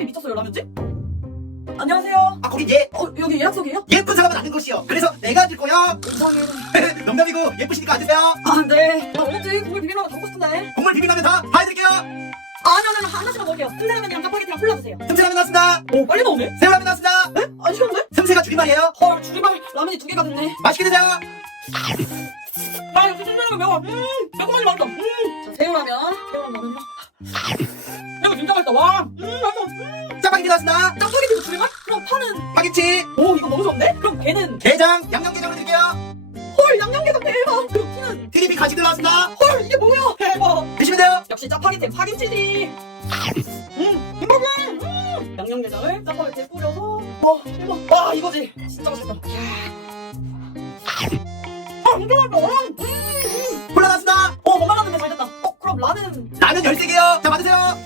사장님이 미쳤어요 라면집? 안녕하세요. 아 거기 예 어 여기 예약석이에요? 예쁜 사람은 앉는 곳이요. 그래서 내가 앉을 거야 이상해 농담이고 예쁘시니까 앉으세요. 아네. 아 언제 국물 비빔라면 다 먹고 싶은데? 국물 비빔라면 다 봐드릴게요. 아니요 아니요. 하나씩만 먹을게요. 틈새라면이랑 짜파게티랑 콜라 주세요. 틈새라면 나왔습니다. 오 빨리 나오네? 새우라면 나왔습니다. 네? 안 시켰는데? 틈새가 줄임말이에요. 헐 줄임말 라면이 두 개가 됐네. 맛있게 드세요. 아 역시 틈새라면 매워. 음 매콤하니 맛있다. 음자 새우라면. 새우라면은요. 이거 진짜 맛있다. 와 음 맛있어 음 짜파게티 나왔습니다 짜파게티도 줄임말? 그럼 파는 파김치 오 이거 너무 좋은데? 그럼 걔는? 게장 양념게장으로 드릴게요. 헐 양념게장 대박! 그럼 티는? 트리피 간식 들어왔습니다. 헐 이게 뭐야? 대박! 드시면 돼요. 역시 짜파게티 파김치지! 음 음, 음. 양념게장을 짜파게티에 뿌려서 와 대박! 와 이거지! 진짜 맛있다. 아 진짜 맛있다 음. 콜라 나왔습니다. 어, 뭐만 하는데 잘 됐다. 어, 그럼 라는 라면 13개요. 자 받으세요.